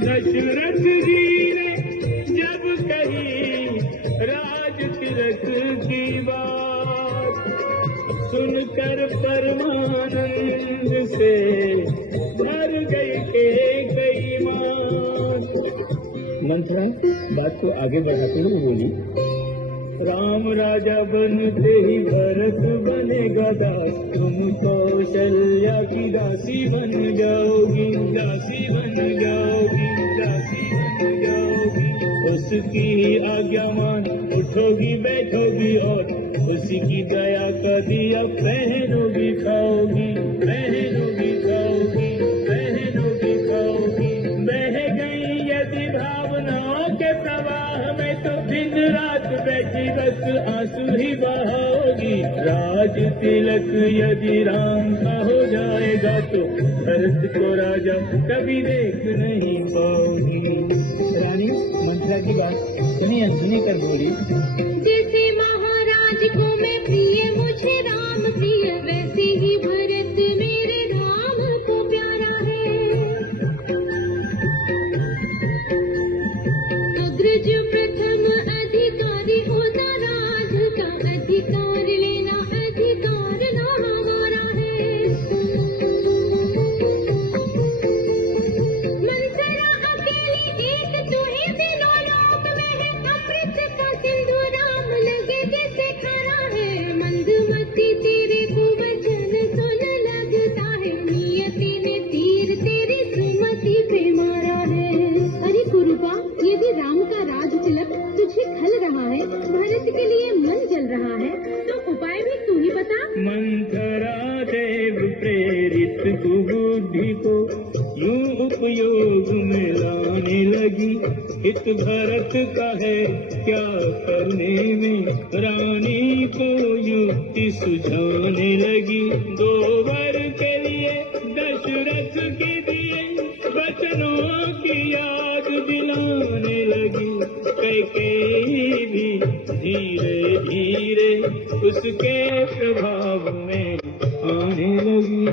दशरथ जी ने जब कही राज तिलक की बात, सुनकर परमानंद से भर गई कई मान। मंथरा बात को आगे बढ़ाते हुए बोली, राम राजा बनते ही भरत बनेगा दास, तुम कौशल्या की दासी बन जाओगी, दासी बन जाओगी, दासी बन जाओगी। उसकी आज्ञा मान उठोगी बैठोगी और उसी की दया का दिया पहनोगी खाओगी, पहनोगी खाओगी, पहनोगी खाओगी। बह गई यदि भावनाओं के प्रवाह में तो दिन रात बैठी बस आंसू ही बहाओगी। राज तिलक यदि राम का हो जाएगा तो भरत को राजा कभी देख नहीं पाओगी। रानी मंथरा की बात सुनी अनसुनी कर बोली, जैसे महाराज को मैं प्रिय मुझे राम प्रिय, वैसे ही भरत मेरे राम को प्यारा है। अग्रज प्रथम अधिकारी होता राज का, अधिकार लेना अधिकार ना हमारा है। मंथरा अकेली एक तू ही दिनों लोक में है, अमृत का सिंधु राम लगे जैसे खरा है। मंदमती तेरे को वचन सुन लगता है, नियति ने तीर तेरी सुमति पे मारा है। अरे कुरूपा, यदि राम का राज तिलक तुझे खल रहा है, भरत के लिए मन जल रहा है, तो उपाय भी तू ही बता। मंथरा देव प्रेरित कुबुद्धि को यूं उपयोग में लाने लगी, हित भरत का है क्या करने में, रानी को युक्ति सुझाने लगी। दो वर के लिए दशरथ के दिए वचनों की याद दिलाने लगी। कैकेयी भी धीरे धीरे उसके प्रभाव में आने लगी।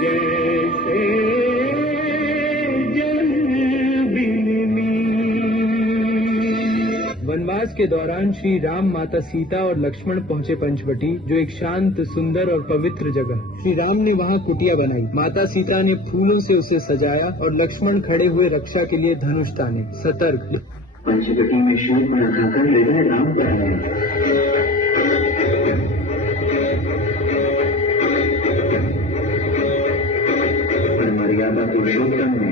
जैसे जल बिन नीर। वनवास के दौरान श्री राम, माता सीता और लक्ष्मण पहुंचे पंचवटी, जो एक शांत, सुंदर और पवित्र जगह। श्री राम ने वहां कुटिया बनाई, माता सीता ने फूलों से उसे सजाया और लक्ष्मण खड़े हुए रक्षा के लिए धनुष ताने, सतर्क। पंचवटी में शोक न खाकर हृदय राम का है। पर मर्यादा पुरुषोत्तम ने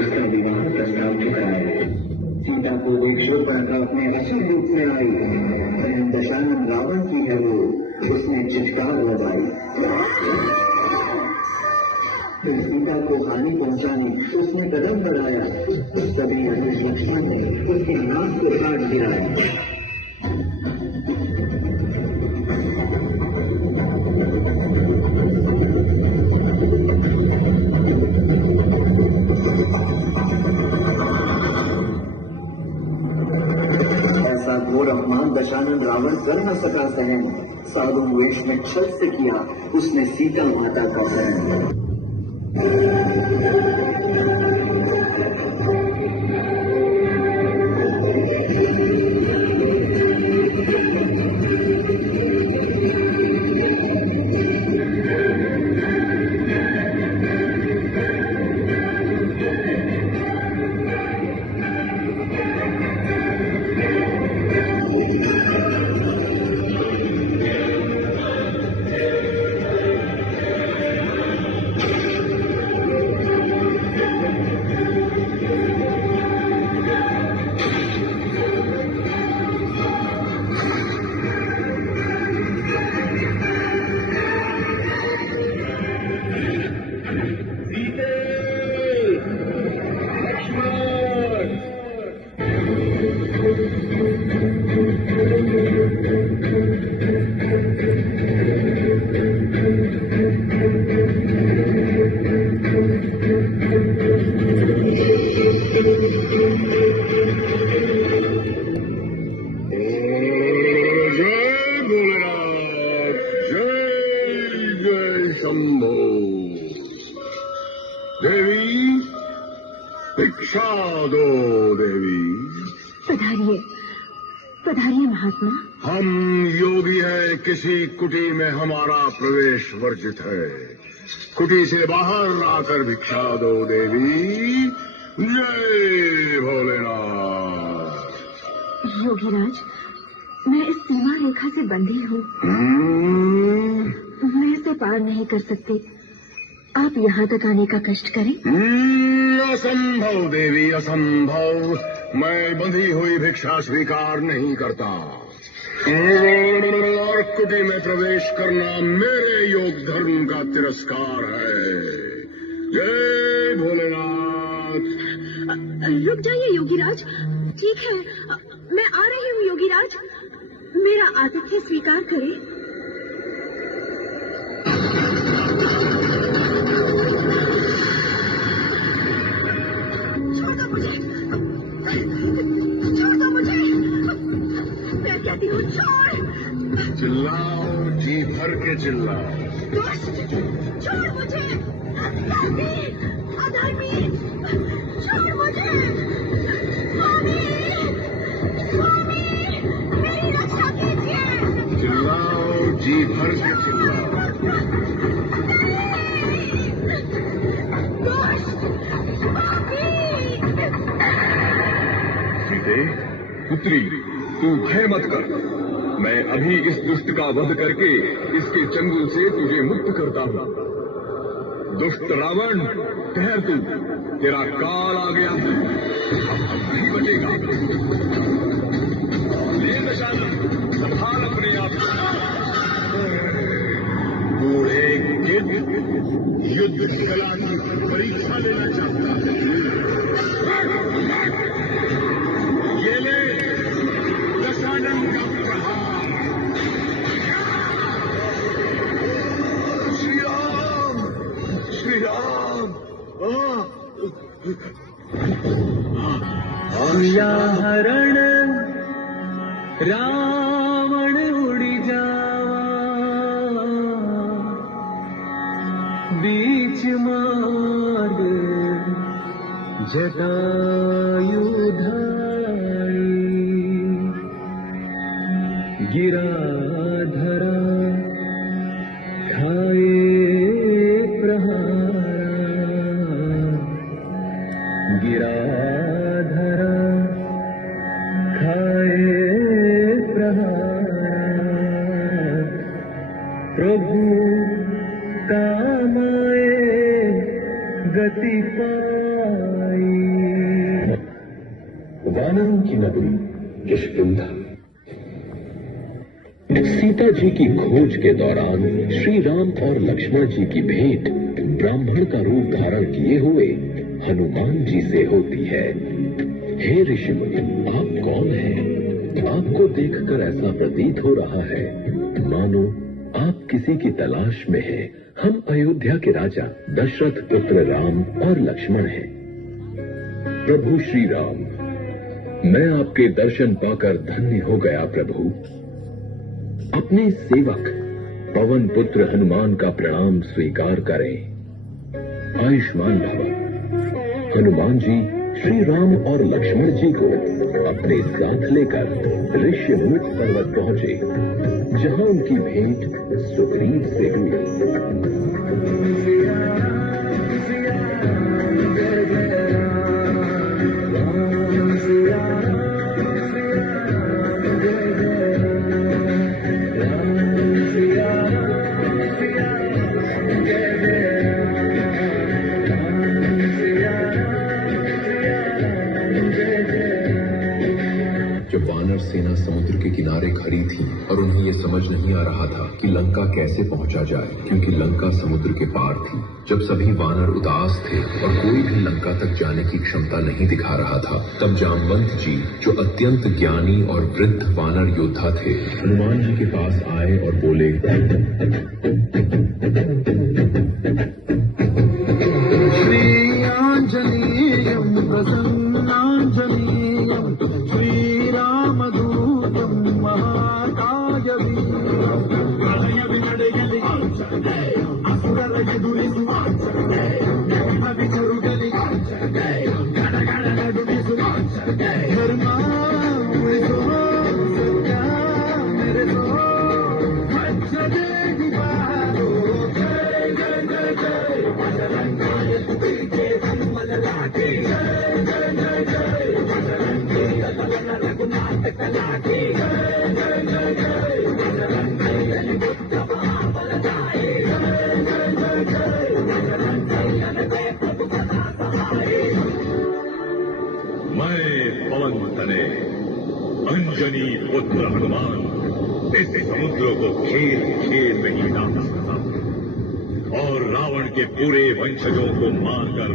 उसका विवाह प्रस्ताव ठुकराया। सीता को देख शूर्पणखा अपने असल रूप में आई। बहन दशानन रावण की है वो, उसने चित्कार लगाई। फिर सीता को हानि पहुंचाने उसने कदम बढ़ाया। तभी अनुज लक्ष्मण ने उसके नाक को काट गिराया। ऐसा घोर अपमान दशानन रावण कर न सका सहन। साधु वेश में छल से किया उसने सीता माता का हरण। भिक्षा दो देवी। पधारिए, पधारिए महात्मा। हम योगी हैं, किसी कुटी में हमारा प्रवेश वर्जित है। कुटी से बाहर आकर भिक्षा दो देवी। जय भोलेनाथ। योगीराज, मैं इस सीमा रेखा से बंधी हूँ। मैं इसे पार नहीं कर सकती। आप यहाँ तक आने का कष्ट करें। असंभव देवी, असंभव। मैं बंधी हुई भिक्षा स्वीकार नहीं करता। और कुटी में प्रवेश करना मेरे योग धर्म का तिरस्कार है। जय भोलेनाथ। रुक जाइए योगीराज। ठीक है, मैं आ रही हूँ योगीराज। मेरा आतिथ्य स्वीकार करें। छोड़ दो मुझे, छोड़ दो मुझे। मैं कहती हूँ छोड़। चिल्लाओ, जी भर के चिल्लाओ। छोड़ मुझे, अधर्मी, छोड़ मुझे। स्वामी, स्वामी, मेरी रक्षा कीजिए। चिल्लाओ, जी भर के चिल्लाओ। सीते, पुत्री, तू भय मत कर। मैं अभी इस दुष्ट का वध करके इसके चंगुल से तुझे मुक्त करता हूँ। दुष्ट रावण, ठहर तू, तेरा काल आ गया है। अब नहीं बचेगा। ले दशानन, संभाल अपने आप। बूढ़े गिद्ध युद्ध कला की परीक्षा लेना चाहता है। ये ले दशानन का प्रहार। श्री राम, श्री राम। या हरण रावण उड़ी जावा, बीच मार्ग जटायुधारी, गिरा धरा खाए प्रहारा, गिरा धरा खाए प्रहारा, प्रभु कामाए गति पाई। वानरों की नगरी किष्किंधा। सीता जी की खोज के दौरान श्री राम और लक्ष्मण जी की भेंट ब्राह्मण का रूप धारण किए हुए हनुमान जी से होती है। हे ऋषिमुनि, आप कौन हैं? आपको देखकर ऐसा प्रतीत हो रहा है मानो आप किसी की तलाश में हैं। हम अयोध्या के राजा दशरथ पुत्र राम और लक्ष्मण हैं। प्रभु श्री राम, मैं आपके दर्शन पाकर धन्य हो गया प्रभु। अपने सेवक पवन पुत्र हनुमान का प्रणाम स्वीकार करें। आयुष्मान भव। हनुमान जी श्री राम और लक्ष्मण जी को अपने साथ लेकर ऋष्यमूक पर्वत पहुंचे, जहां उनकी भेंट सुग्रीव से हुई। जब वानर सेना समुद्र के किनारे खड़ी थी और उन्हें यह समझ नहीं आ रहा था कि लंका कैसे पहुंचा जाए, क्योंकि लंका समुद्र के पार थी। जब सभी वानर उदास थे और कोई भी लंका तक जाने की क्षमता नहीं दिखा रहा था, तब जामवंत जी, जो अत्यंत ज्ञानी और वृद्ध वानर योद्धा थे, हनुमान जी के पास आए और बोले, श्री आंजनेयं प्रसन्नांजनेयं श्री रामदूतं महाकायवीरं प्रलयविनडयलि असुररयदुरिसु अभिचरुगलि गणगणनडुरिसु धर्मामृतो सत्या मेरतो वज्रदे गुबारो जय जय जय जय बजरंगाय तुझे संबल लागे जय जय जय जय बजरंगी ललन रघुनाथ कलागे जय जय जय जय बजरंगी बुद्ध महाबल जाए जय जय जय जय बजरंगी ललते प्रभु सदा सहाय। मैं पवन तने अंजनी पुत्र हनुमान इस समुद्र को खेल खेल में ही डाल सकता हूं और रावण के पूरे वंशजों को मारकर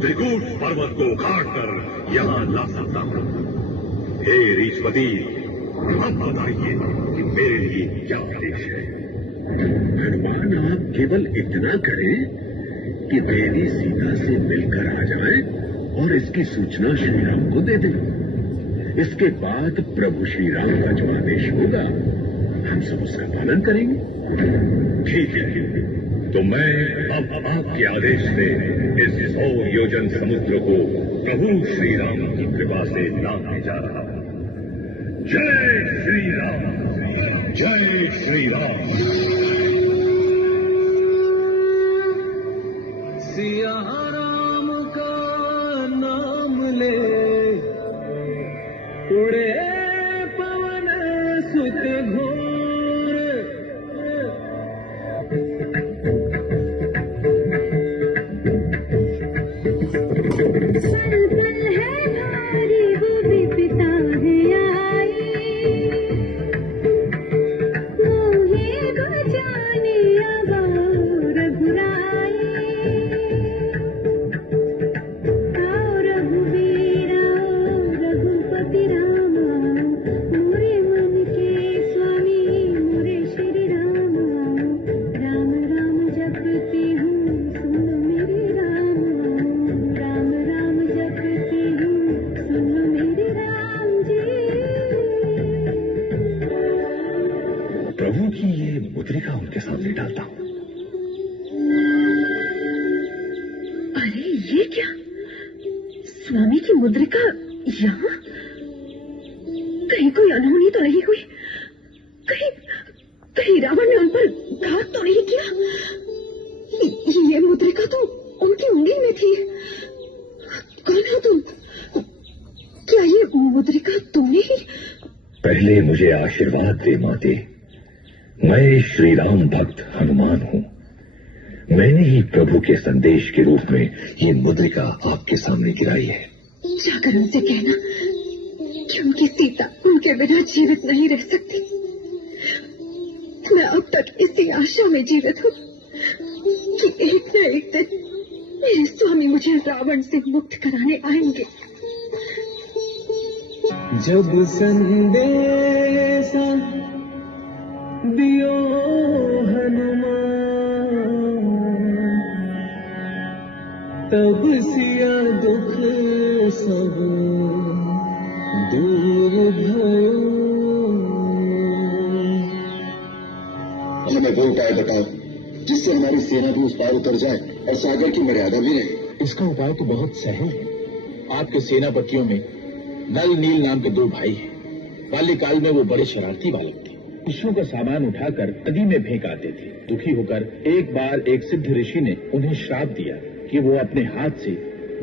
त्रिकूट पर्वत को उखाड़कर यहां ला सकता हूं। हे ऋषपति, अब बताइए कि मेरे लिए क्या आदेश है? हनुमान, आप केवल इतना करें कि देवी सीता से मिलकर आ जाए और इसकी सूचना श्री राम को दे दें। इसके बाद प्रभु श्री राम का जो आदेश होगा हम सब उसका पालन करेंगे। ठीक है, तो मैं अब आपके आदेश से इस 100 योजन समुद्र को प्रभु श्री राम की कृपा से लाने जा रहा हूं। जय श्री राम, जय श्री राम। सिया राम का नाम ले उड़े पवन सुत घोर, पल पल है भारी वो विपदा है आई, मोहे बचा स्वामी की मुद्रिका यहाँ? कहीं कोई अनहोनी तो नहीं हुई? कहीं रावण ने उन पर घात तो नहीं किया? ये मुद्रिका तो उनकी उंगली में थी। कौन हो तुम? क्या ये मुद्रिका तुमने ही? पहले मुझे आशीर्वाद दे माते। मैं श्री राम भक्त हनुमान हूँ। मैंने ही प्रभु के संदेश के रूप में ये मुद्रिका आपके सामने गिराई है। जाकर उनसे कहना कि उनकी सीता उनके बिना जीवित नहीं रह सकती। मैं अब तक इसी आशा में जीवित हूँ कि एक न एक दिन मेरे स्वामी मुझे रावण से मुक्त कराने आएंगे। जब संदेशा दियो हनुमान, तब सिया दुख सब दूर भयो। हमें वो उपाय बताओ जिससे हमारी सेना भी उस पार उतर जाए और सागर की मर्यादा भी रहे। इसका उपाय तो बहुत सरल है। आपके सेनापतियों में नल नील नाम के 2 भाई हैं। बाल्यकाल में वो बड़े शरारती बालक थे। ऋषियों का सामान उठाकर नदी में फेंक आते थे। दुखी होकर एक बार एक सिद्ध ऋषि ने उन्हें श्राप दिया कि वो अपने हाथ से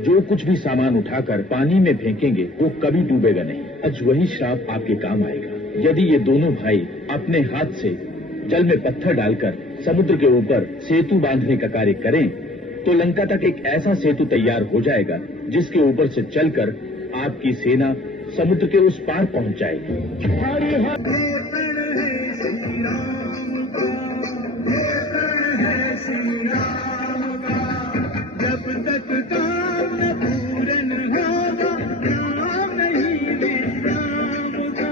जो कुछ भी सामान उठाकर पानी में फेंकेंगे वो कभी डूबेगा नहीं। आज वही श्राप आपके काम आएगा। यदि ये दोनों भाई अपने हाथ से जल में पत्थर डालकर समुद्र के ऊपर सेतु बांधने का कार्य करें तो लंका तक एक ऐसा सेतु तैयार हो जाएगा जिसके ऊपर से चलकर आपकी सेना समुद्र के उस पार पहुंच जाएगी। जब तक काम न पूरन होगा, नाम नहीं विश्राम का,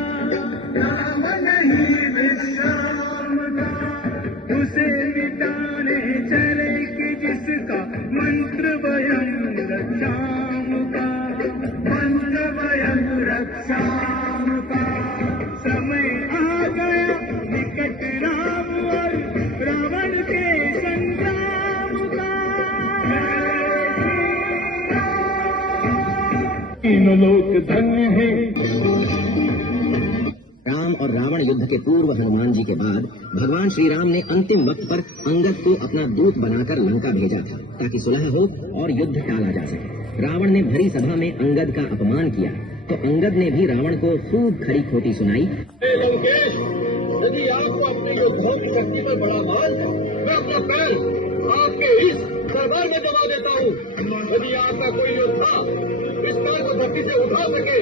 नाम नहीं विश्राम का। उसे मिटाने चले कि जिसका मंत्र वयं रक्षाम का, मंत्र वयं रक्षाम का। समय आ गया निकट राम और रावण के संग्राम का। तीनों लोक धन्य है। राम और रावण युद्ध के पूर्व हनुमान जी के बाद भगवान श्री राम ने अंतिम वक्त पर अंगद को अपना दूत बनाकर लंका भेजा था ताकि सुलह हो और युद्ध टाला जा सके। रावण ने भरी सभा में अंगद का अपमान किया तो अंगद ने भी रावण को खूब खरी खोटी सुनाई। लंकेश, यदि आपको अपने योद्धाओं की शक्ति पर बड़ा मान, मैं अपना पैर आपके इस दरबार में दबा देता हूँ। यदि आपका कोई योद्धा इस पैर को धरती से उठा सके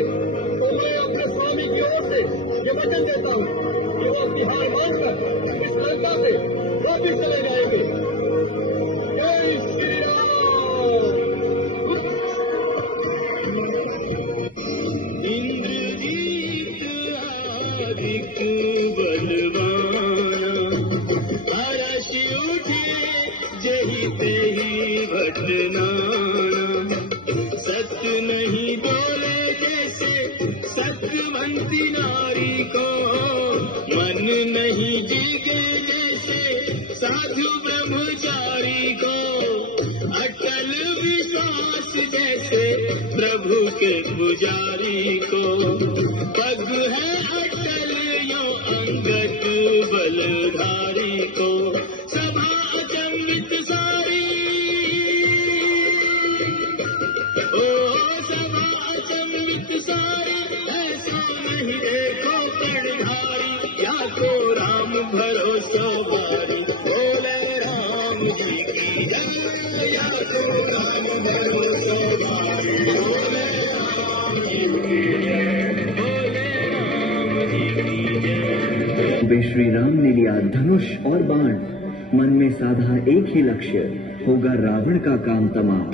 तो मैं अपने स्वामी की ओर से ये वचन देता हूँ कि वो अपनी हार मानकर इस लंका से वापिस चले जाएंगे। जय श्री राम। इंद्रजीत आदिक बलवाना, हर्ष उठे जही तेही भटनाना। सत्य नहीं बोले जैसे सत्यवंती नारी को, मन नहीं जीगे जैसे साधु ब्रह्मचारी को। अटल विश्वास जैसे प्रभु के पुजारी को, पग है अटल यो अंगद बलधारी को। सभा अचंभित सारी, ओ सभा अचंभित सारी, ऐसा नहीं देखो कर्णधारी। या तो राम भरोसा बारी, बोले राम जी की जय। या तो राम भरोसा बारी, बोले राम जी की जय, बोले राम जी की जय। वे श्री राम ने लिया धनुष और बाण, मन में साधा एक ही लक्ष्य, होगा रावण का काम तमाम।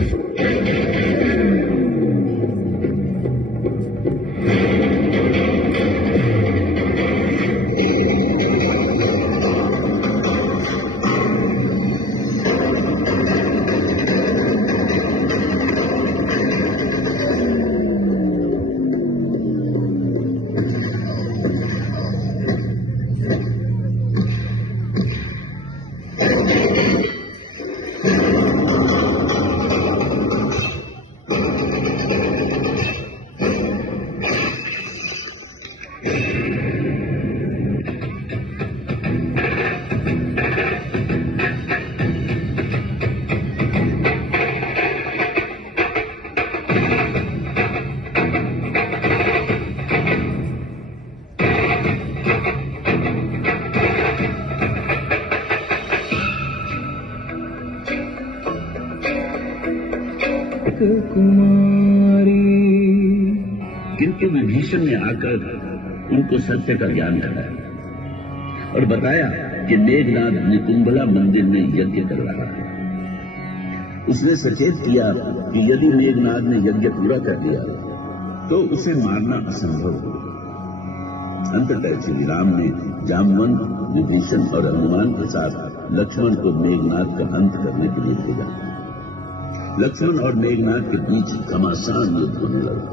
कुमारी। किंतु विभीषण ने आकर उनको सत्य का ज्ञान कराया और बताया कि मेघनाद निकुंभला मंदिर में यज्ञ कर रहा है। उसने सचेत किया कि यदि मेघनाद ने यज्ञ पूरा कर दिया तो उसे मारना असंभव हो। अंततः श्री राम ने जामवंत, विभीषण और हनुमान के साथ लक्ष्मण को मेघनाद का अंत करने के लिए भेजा। लक्ष्मण और मेघनाद के बीच घमासान युद्ध होने लगा।